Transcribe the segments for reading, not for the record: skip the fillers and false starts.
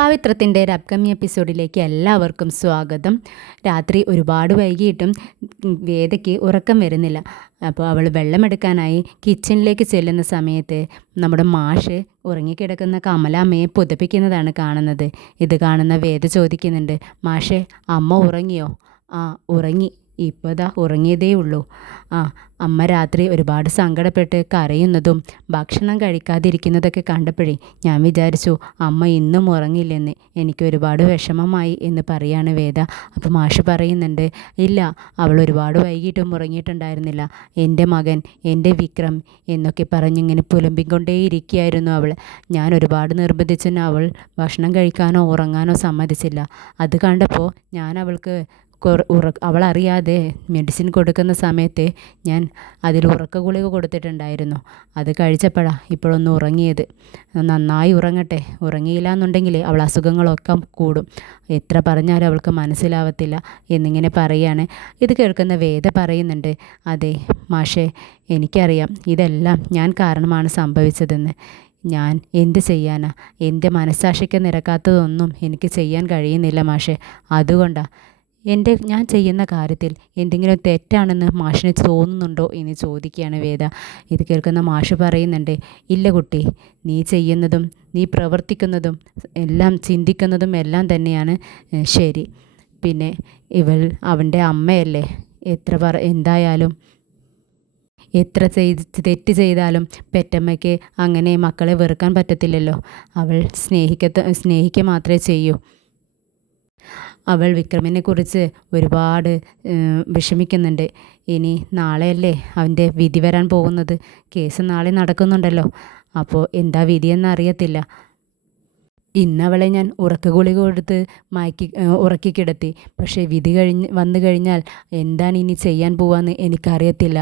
പവിത്രത്തിൻ്റെ ഒരു അപ്കമിങ് എപ്പിസോഡിലേക്ക് എല്ലാവർക്കും സ്വാഗതം. രാത്രി ഒരുപാട് വൈകിയിട്ടും വേദയ്ക്ക് ഉറക്കം വരുന്നില്ല. അപ്പോൾ അവൾ വെള്ളമെടുക്കാനായി കിച്ചണിലേക്ക് ചെല്ലുന്ന സമയത്ത് നമ്മുടെ മാഷ് ഉറങ്ങിക്കിടക്കുന്ന കമലാമ്മയെ പുതപ്പിക്കുന്നതാണ് കാണുന്നത്. ഇത് കാണുന്ന വേദ ചോദിക്കുന്നുണ്ട്, മാഷേ അമ്മ ഉറങ്ങിയോ? ആ ഉറങ്ങി, ഇപ്പോൾ ദാ ഉറങ്ങിയതേ ഉള്ളൂ. അമ്മ രാത്രി ഒരുപാട് സങ്കടപ്പെട്ട് കരയുന്നതും ഭക്ഷണം കഴിക്കാതിരിക്കുന്നതൊക്കെ കണ്ടപ്പോഴേ ഞാൻ വിചാരിച്ചു അമ്മ ഇന്നും ഉറങ്ങില്ലെന്ന്. എനിക്ക് ഒരുപാട് വിഷമമായി എന്ന് പറയാണ് വേദ. അപ്പോൾ മാഷ് പറയുന്നുണ്ട്, ഇല്ല, അവൾ ഒരുപാട് വൈകിട്ടും ഉറങ്ങിയിട്ടുണ്ടായിരുന്നില്ല. എൻ്റെ മകൻ, എൻ്റെ വിക്രം എന്നൊക്കെ പറഞ്ഞിങ്ങനെ പുലമ്പിക്കൊണ്ടേയിരിക്കുകയായിരുന്നു അവൾ. ഞാൻ ഒരുപാട് നിർബന്ധിച്ചെന്ന് അവൾ ഭക്ഷണം കഴിക്കാനോ ഉറങ്ങാനോ സമ്മതിച്ചില്ല. അത് കണ്ടപ്പോൾ ഞാൻ അവൾക്ക് അവളറിയാതെ മെഡിസിൻ കൊടുക്കുന്ന സമയത്ത് ഞാൻ അതിൽ ഉറക്ക ഗുളിക കൊടുത്തിട്ടുണ്ടായിരുന്നു. അത് കഴിച്ചപ്പോഴാണ് ഇപ്പോഴൊന്ന് ഉറങ്ങിയത്. നന്നായി ഉറങ്ങട്ടെ, ഉറങ്ങിയില്ല എന്നുണ്ടെങ്കിൽ അവൾ അസുഖങ്ങളൊക്കെ കൂടും. എത്ര പറഞ്ഞാലും അവൾക്ക് മനസ്സിലാവത്തില്ല എന്നിങ്ങനെ പറയാണ്. ഇത് കേൾക്കുന്ന വേദ പറയുന്നുണ്ട്, അതെ മാഷേ, എനിക്കറിയാം ഇതെല്ലാം ഞാൻ കാരണമാണ് സംഭവിച്ചതെന്ന്. ഞാൻ എന്ത് ചെയ്യാനാ? എൻ്റെ മനസ്സാക്ഷിക്ക് നിരക്കാത്തതൊന്നും എനിക്ക് ചെയ്യാൻ കഴിയുന്നില്ല മാഷേ. അതുകൊണ്ടാണ് ഞാൻ ചെയ്യുന്ന കാര്യത്തിൽ എന്തെങ്കിലും തെറ്റാണെന്ന് മാഷിന് തോന്നുന്നുണ്ടോ എന്ന് ചോദിക്കുകയാണ് വേദ. ഇത് കേൾക്കുന്ന മാഷ് പറയുന്നുണ്ട്, ഇല്ല കുട്ടി, നീ ചെയ്യുന്നതും നീ പ്രവർത്തിക്കുന്നതും എല്ലാം ചിന്തിക്കുന്നതും എല്ലാം തന്നെയാണ് ശരി. പിന്നെ അവൻ്റെ അമ്മയല്ലേ, എന്തായാലും എത്ര തെറ്റ് ചെയ്താലും പെറ്റമ്മയ്ക്ക് അങ്ങനെ മക്കളെ വെറുക്കാൻ പറ്റത്തില്ലല്ലോ. അവൾ സ്നേഹിക്കുക മാത്രമേ ചെയ്യൂ. അവൾ വിക്രമിനെ കുറിച്ച് ഒരുപാട് വിഷമിക്കുന്നുണ്ട്. ഇനി നാളെയല്ലേ അവൻ്റെ വിധി വരാൻ പോകുന്നത്. കേസ് നാളെ നടക്കുന്നുണ്ടല്ലോ. അപ്പോൾ എന്താ വിധിയെന്ന് അറിയത്തില്ല. ഇന്നവളെ ഞാൻ ഉറക്ക ഗുളിക കൊടുത്ത് ഉറക്കി കിടത്തി. പക്ഷേ വിധി വന്നു കഴിഞ്ഞാൽ എന്താണ് ഇനി ചെയ്യാൻ പോവാന്ന് എനിക്കറിയത്തില്ല.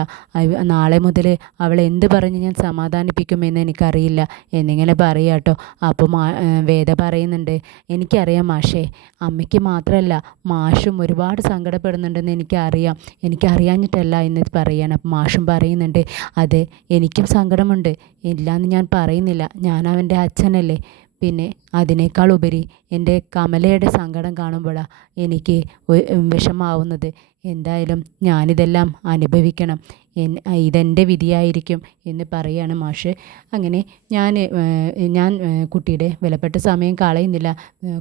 നാളെ മുതൽ അവളെ എന്ത് പറഞ്ഞ് ഞാൻ സമാധാനിപ്പിക്കുമെന്ന് എനിക്കറിയില്ല എന്നിങ്ങനെ പറയാട്ടോ. അപ്പോൾ വേദ പറയുന്നുണ്ട്, എനിക്കറിയാം മാഷേ, അമ്മയ്ക്ക് മാത്രമല്ല മാഷും ഒരുപാട് സങ്കടപ്പെടുന്നുണ്ടെന്ന് എനിക്കറിയാം. എനിക്കറിയാഞ്ഞിട്ടല്ല എന്ന് പറയാണ്. അപ്പം മാഷും പറയുന്നുണ്ട്, അതെ, എനിക്കും സങ്കടമുണ്ട്, ഇല്ലയെന്ന് ഞാൻ പറയുന്നില്ല. ഞാൻ അവൻ്റെ അച്ഛനല്ലേ. പിന്നെ അതിനേക്കാൾ ഉപരി എൻ്റെ കമലയുടെ സങ്കടം കാണുമ്പോഴാണ് എനിക്ക് വിഷമാവുന്നത്. എന്തായാലും ഞാനിതെല്ലാം അനുഭവിക്കണം, ഇതെൻ്റെ വിധിയായിരിക്കും എന്ന് പറയാണ് മാഷ്. അങ്ങനെ ഞാൻ കുട്ടിയുടെ വിലപ്പെട്ട സമയം കളയുന്നില്ല,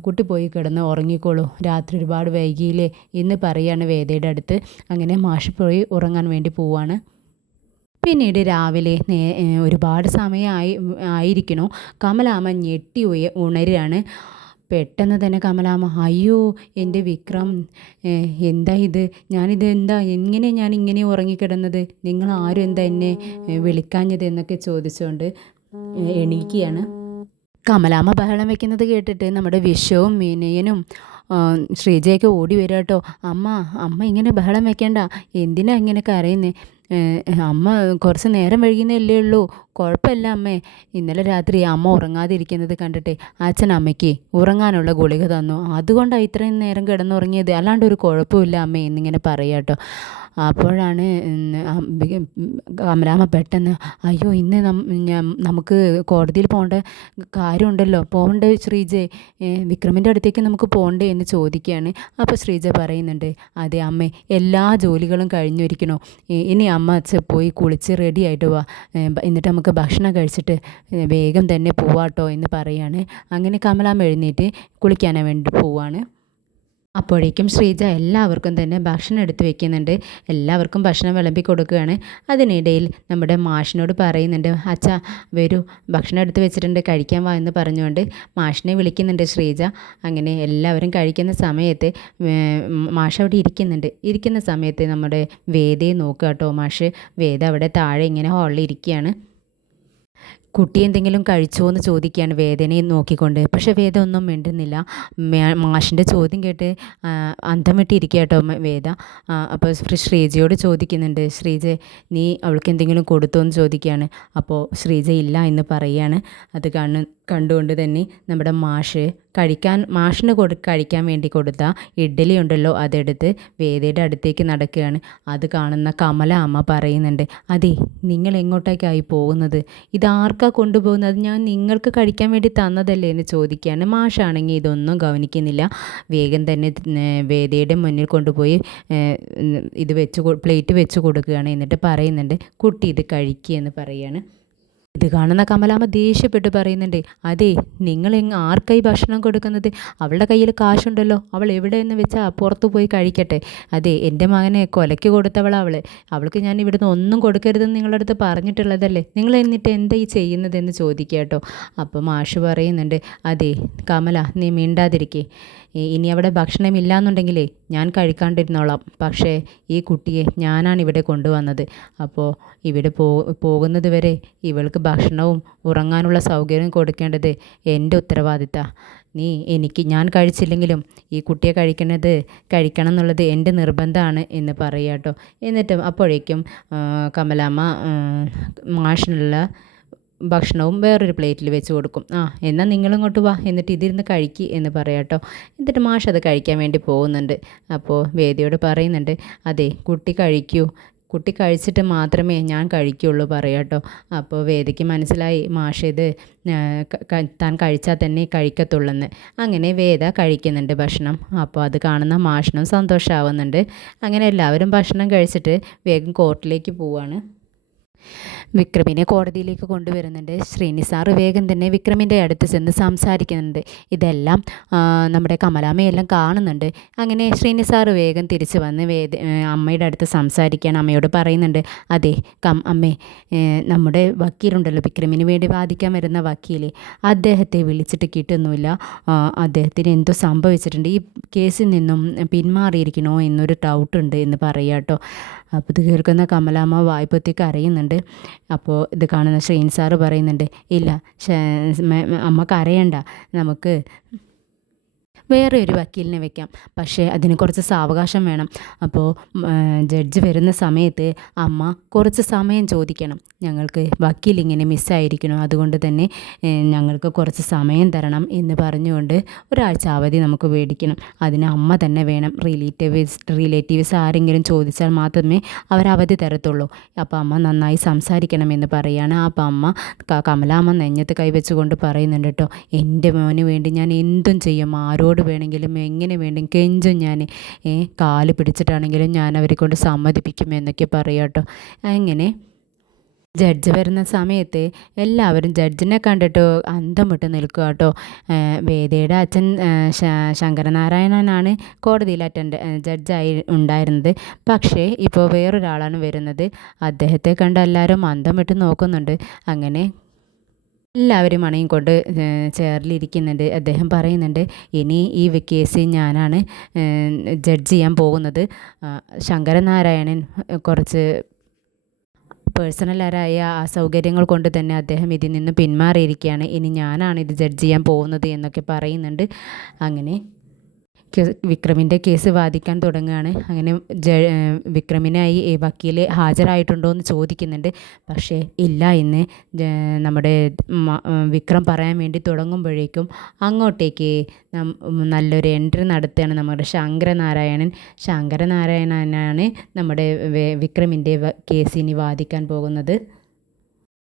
കുട്ടി പോയി കിടന്ന് ഉറങ്ങിക്കോളൂ, രാത്രി ഒരുപാട് വൈകിയില്ലേ എന്ന് പറയാണ് വേദയുടെ അടുത്ത്. അങ്ങനെ മാഷ് പോയി ഉറങ്ങാൻ വേണ്ടി പോവാണ്. പിന്നീട് രാവിലെ ഒരുപാട് ആയിരിക്കണു കമലാമ്മ ഞെട്ടി ഉണരുകയാണ്. പെട്ടെന്ന് തന്നെ കമലാമ്മ, അയ്യോ എൻ്റെ വിക്രം, എന്താ ഇത്? എങ്ങനെ ഞാൻ ഇങ്ങനെ ഉറങ്ങിക്കിടന്നത്? നിങ്ങൾ ആരും എന്താ എന്നെ വിളിക്കാഞ്ഞത് എന്നൊക്കെ ചോദിച്ചുകൊണ്ട് എണീക്കുകയാണ്. കമലാമ്മ ബഹളം വെക്കുന്നത് കേട്ടിട്ട് നമ്മുടെ വിശ്വവും വിനയനും ശ്രീജയൊക്കെ ഓടി വരിക കേട്ടോ. അമ്മ ഇങ്ങനെ ബഹളം വെക്കേണ്ട, എന്തിനാ ഇങ്ങനെ കരയുന്നേ? അമ്മ കുറച്ച് നേരം വൈകുന്നല്ലേ ഉള്ളൂ, കുഴപ്പമില്ല അമ്മേ. ഇന്നലെ രാത്രി അമ്മ ഉറങ്ങാതിരിക്കുന്നത് കണ്ടിട്ട് അച്ഛൻ അമ്മയ്ക്ക് ഉറങ്ങാനുള്ള ഗുളിക തന്നു, അതുകൊണ്ടാണ് ഇത്രയും നേരം കിടന്നുറങ്ങിയത്, അല്ലാണ്ട് ഒരു കുഴപ്പമില്ല അമ്മേ എന്നിങ്ങനെ പറയാം കേട്ടോ. അപ്പോഴാണ് കമലാമ്മ പെട്ടെന്ന്, അയ്യോ ഇന്ന് നമുക്ക് കോടതിയിൽ പോകേണ്ട കാര്യമുണ്ടല്ലോ, പോകണ്ടേ ശ്രീജെ? വിക്രമിൻ്റെ അടുത്തേക്ക് നമുക്ക് പോകണ്ടേ എന്ന് ചോദിക്കുകയാണ്. അപ്പോൾ ശ്രീജ പറയുന്നുണ്ട്, അതെ അമ്മേ, എല്ലാ ജോലികളും കഴിഞ്ഞിരിക്കണോ, ഇനി അമ്മ പോയി കുളിച്ച് റെഡി ആയിട്ട് വാ, എന്നിട്ട് നമുക്ക് ഭക്ഷണം കഴിച്ചിട്ട് വേഗം തന്നെ പോവാട്ടോ എന്ന് പറയാണ്. അങ്ങനെ കമലാമ്മ എഴുന്നേറ്റ് കുളിക്കാൻ വേണ്ടി പോവാണ്. അപ്പോഴേക്കും ശ്രീജ എല്ലാവർക്കും തന്നെ ഭക്ഷണം എടുത്ത് വെക്കുന്നുണ്ട്. എല്ലാവർക്കും ഭക്ഷണം വിളമ്പി കൊടുക്കുകയാണ്. അതിനിടയിൽ നമ്മുടെ മാഷിനോട് പറയുന്നുണ്ട്, അച്ഛാ വരൂ, ഭക്ഷണം എടുത്ത് വെച്ചിട്ടുണ്ട്, കഴിക്കാൻ വാ എന്ന് പറഞ്ഞുകൊണ്ട് മാഷിനെ വിളിക്കുന്നുണ്ട് ശ്രീജ. അങ്ങനെ എല്ലാവരും കഴിക്കുന്ന സമയത്ത് മാഷ് അവിടെ ഇരിക്കുന്ന സമയത്ത് നമ്മുടെ വേദയെ നോക്കുക കേട്ടോ മാഷ്. വേദ അവിടെ താഴെ ഇങ്ങനെ ഹാളിൽ ഇരിക്കുകയാണ്. കുട്ടി എന്തെങ്കിലും കഴിച്ചോ എന്ന് ചോദിക്കുകയാണ് വേദനയെ നോക്കിക്കൊണ്ട്. പക്ഷേ വേദ ഒന്നും മിണ്ടുന്നില്ല. മാഷിൻ്റെ ചോദ്യം കേട്ട് അന്തം വിട്ടിരിക്കുക കേട്ടോ വേദ. അപ്പോൾ ശ്രീജയോട് ചോദിക്കുന്നുണ്ട്, ശ്രീജ നീ അവൾക്ക് എന്തെങ്കിലും കൊടുത്തോ എന്ന് ചോദിക്കുകയാണ്. അപ്പോൾ ശ്രീജ ഇല്ല എന്ന് പറയുകയാണ്. അത് കണ്ടുകൊണ്ട് തന്നെ നമ്മുടെ മാഷ് മാഷിന് കഴിക്കാൻ വേണ്ടി കൊടുത്ത ഇഡ്ഡലി ഉണ്ടല്ലോ അതെടുത്ത് വേദയുടെ അടുത്തേക്ക് നടക്കുകയാണ്. അത് കാണുന്ന കമല അമ്മ പറയുന്നുണ്ട്, അതെ നിങ്ങൾ എങ്ങോട്ടേക്കായി പോകുന്നത്, ഇതാർക്കാ കൊണ്ടുപോകുന്നത്, ഞാൻ നിങ്ങൾക്ക് കഴിക്കാൻ വേണ്ടി തന്നതല്ലേ എന്ന് ചോദിക്കുകയാണ്. മാഷാണെങ്കിൽ ഇതൊന്നും ഗവനിക്കുന്നില്ല. വേഗം തന്നെ വേദയുടെ മുന്നിൽ കൊണ്ടുപോയി ഇത് പ്ലേറ്റ് വെച്ച് കൊടുക്കുകയാണ്. എന്നിട്ട് പറയുന്നുണ്ട്, കുട്ടി ഇത് കഴിക്കുക എന്ന് പറയുകയാണ്. ഇത് കാണുന്ന കമലാമ്മ ദേഷ്യപ്പെട്ട് പറയുന്നുണ്ട്, അതെ നിങ്ങൾ ആർക്കായി ഭക്ഷണം കൊടുക്കുന്നത്, അവളുടെ കയ്യിൽ കാശുണ്ടല്ലോ, അവൾ എവിടെയെന്ന് വെച്ചാൽ പുറത്തു പോയി കഴിക്കട്ടെ. അതെ എൻ്റെ മകനെ കൊലയ്ക്ക് കൊടുത്തവളാ അവൾക്ക് ഞാൻ ഇവിടുന്ന് ഒന്നും കൊടുക്കരുതെന്ന് നിങ്ങളുടെ അടുത്ത് പറഞ്ഞിട്ടുള്ളതല്ലേ, നിങ്ങൾ എന്നിട്ട് എന്താ ഈ ചെയ്യുന്നതെന്ന് ചോദിക്കുക കേട്ടോ. അപ്പോൾ മാഷ് പറയുന്നുണ്ട്, അതെ കമല നീ മിണ്ടാതിരിക്കേ, ഇനി അവിടെ ഭക്ഷണമില്ല എന്നുണ്ടെങ്കിലേ ഞാൻ കഴിക്കാണ്ടിരുന്നോളാം, പക്ഷേ ഈ കുട്ടിയെ ഞാനാണ് ഇവിടെ കൊണ്ടുവന്നത്. അപ്പോൾ ഇവിടെ പോകുന്നത് വരെ ഇവൾക്ക് ഭക്ഷണവും ഉറങ്ങാനുള്ള സൗകര്യം കൊടുക്കേണ്ടത് എൻ്റെ ഉത്തരവാദിത്തമാണ്. ഞാൻ കഴിച്ചില്ലെങ്കിലും ഈ കുട്ടിയെ കഴിക്കണം എന്നുള്ളത് എൻ്റെ നിർബന്ധമാണ് എന്ന് പറയുക കേട്ടോ. എന്നിട്ടും അപ്പോഴേക്കും കമലാമ്മ മാഷിനുള്ള ഭക്ഷണവും വേറൊരു പ്ലേറ്റിൽ വെച്ച് കൊടുക്കും. എന്നാൽ നിങ്ങളിങ്ങോട്ട് വാ, എന്നിട്ട് ഇതിരുന്ന് കഴിക്ക് എന്ന് പറയാം കേട്ടോ. എന്നിട്ട് മാഷ് അത് കഴിക്കാൻ വേണ്ടി പോകുന്നുണ്ട്. അപ്പോൾ വേദിയോട് പറയുന്നുണ്ട്, അതെ കുട്ടി കഴിക്കൂ, കുട്ടി കഴിച്ചിട്ട് മാത്രമേ ഞാൻ കഴിക്കുകയുള്ളൂ പറയാം കേട്ടോ. അപ്പോൾ വേദിക്ക് മനസ്സിലായി മാഷ് ഇത് താൻ കഴിച്ചാൽ തന്നെ കഴിക്കത്തുള്ളെന്ന്. അങ്ങനെ വേദ കഴിക്കുന്നുണ്ട് ഭക്ഷണം. അപ്പോൾ അത് കാണുന്ന മാഷിനും സന്തോഷമാവുന്നുണ്ട്. അങ്ങനെ എല്ലാവരും ഭക്ഷണം കഴിച്ചിട്ട് വേഗം കോർട്ടിലേക്ക് പോവാണ്. വിക്രമിനെ കോടതിയിലേക്ക് കൊണ്ടുവരുന്നുണ്ട്. ശ്രീനിസാർ വേഗം തന്നെ വിക്രമിൻ്റെ അടുത്ത് ചെന്ന് സംസാരിക്കുന്നുണ്ട്. ഇതെല്ലാം നമ്മുടെ കമലാമ്മയെല്ലാം കാണുന്നുണ്ട്. അങ്ങനെ ശ്രീനിസാർ വേഗം തിരിച്ച് വന്ന് അമ്മയുടെ അടുത്ത് സംസാരിക്കാൻ അമ്മയോട് പറയുന്നുണ്ട്, അതെ അമ്മേ, നമ്മുടെ വക്കീലുണ്ടല്ലോ വിക്രമിന് വേണ്ടി വാദിക്കാൻ വരുന്ന വക്കീൽ, അദ്ദേഹത്തെ വിളിച്ചിട്ട് കിട്ടുന്നില്ല. അദ്ദേഹത്തിന് എന്തോ സംഭവിച്ചിട്ടുണ്ട്, ഈ കേസിൽ നിന്നും പിന്മാറിയിരിക്കണോ എന്നൊരു ഡൗട്ടുണ്ട് എന്ന് പറയാം കേട്ടോ. അപ്പോൾ ഇത് കേൾക്കുന്ന കമലാമ്മ വായ്പൊത്തിക്ക് അറിയുന്നുണ്ട്. അപ്പോൾ ഇത് കാണുന്ന ശ്രീൻ സാറ് പറയുന്നുണ്ട്, ഇല്ല അമ്മ കരയണ്ട, നമുക്ക് വേറെ ഒരു വക്കീലിനെ വെക്കാം, പക്ഷേ അതിന് കുറച്ച് സാവകാശം വേണം. അപ്പോൾ ജഡ്ജ് വരുന്ന സമയത്ത് അമ്മ കുറച്ച് സമയം ചോദിക്കണം, ഞങ്ങൾക്ക് വക്കീൽ ഇങ്ങനെ മിസ്സായിരിക്കണോ, അതുകൊണ്ട് തന്നെ ഞങ്ങൾക്ക് കുറച്ച് സമയം തരണം എന്ന് പറഞ്ഞുകൊണ്ട് ഒരാഴ്ച അവധി നമുക്ക് മേടിക്കണം. അതിന് അമ്മ തന്നെ വേണം. റിലേറ്റീവ്സ് ആരെങ്കിലും ചോദിച്ചാൽ മാത്രമേ അവർ അവധി തരത്തുള്ളൂ. അപ്പോൾ അമ്മ നന്നായി സംസാരിക്കണമെന്ന് പറയുകയാണ്. അപ്പോൾ അമ്മ കമലാമ്മ നെഞ്ഞത്ത് കൈവച്ചുകൊണ്ട് പറയുന്നുണ്ട് കേട്ടോ, എൻ്റെ മോന് വേണ്ടി ഞാൻ എന്തും ചെയ്യും, ആരോട് വേണമെങ്കിലും എങ്ങനെ വേണമെങ്കിലും കെഞ്ചും, ഞാൻ കാല് പിടിച്ചിട്ടാണെങ്കിലും ഞാൻ അവരെ കൊണ്ട് സമ്മതിപ്പിക്കും എന്നൊക്കെ പറയാം കേട്ടോ. അങ്ങനെ ജഡ്ജ് വരുന്ന സമയത്ത് എല്ലാവരും ജഡ്ജിനെ കണ്ടിട്ട് അന്തം വിട്ട് നിൽക്കുക കേട്ടോ. വേദയുടെ അച്ഛൻ ശങ്കരനാരായണനാണ് കോടതിയിൽ ജഡ്ജായി ഉണ്ടായിരുന്നത്. പക്ഷേ ഇപ്പോൾ വേറൊരാളാണ് വരുന്നത്. അദ്ദേഹത്തെ കണ്ട് എല്ലാവരും അന്തം വിട്ട് നോക്കുന്നുണ്ട്. അങ്ങനെ എല്ലാവരും അണയും കൊണ്ട് ചേറിലിരിക്കുന്നുണ്ട്. അദ്ദേഹം പറയുന്നുണ്ട്, ഇനി ഈ കേസ് ഞാനാണ് ജഡ്ജ് ചെയ്യാൻ പോകുന്നത്. ശങ്കരനാരായണൻ കുറച്ച് പേഴ്സണലായ അസൗകര്യങ്ങൾ കൊണ്ട് തന്നെ അദ്ദേഹം ഇതിൽ നിന്ന് പിന്മാറിയിരിക്കുകയാണ്. ഇനി ഞാനാണ് ഇത് ജഡ്ജ് ചെയ്യാൻ പോകുന്നത് എന്നൊക്കെ പറയുന്നുണ്ട്. അങ്ങനെ വിക്രമിൻ്റെ കേസ് വാദിക്കാൻ തുടങ്ങുകയാണ്. അങ്ങനെ വിക്രമിനായി വക്കീൽ ഹാജരായിട്ടുണ്ടോ എന്ന് ചോദിക്കുന്നുണ്ട്. പക്ഷേ ഇല്ല എന്ന് നമ്മുടെ വിക്രം പറയാൻ വേണ്ടി തുടങ്ങുമ്പോഴേക്കും അങ്ങോട്ടേക്ക് നല്ലൊരു എൻട്രി നടത്തുകയാണ് നമ്മുടെ ശങ്കരനാരായണനാണ് നമ്മുടെ വിക്രമിൻ്റെ കേസിനി വാദിക്കാൻ പോകുന്നത്.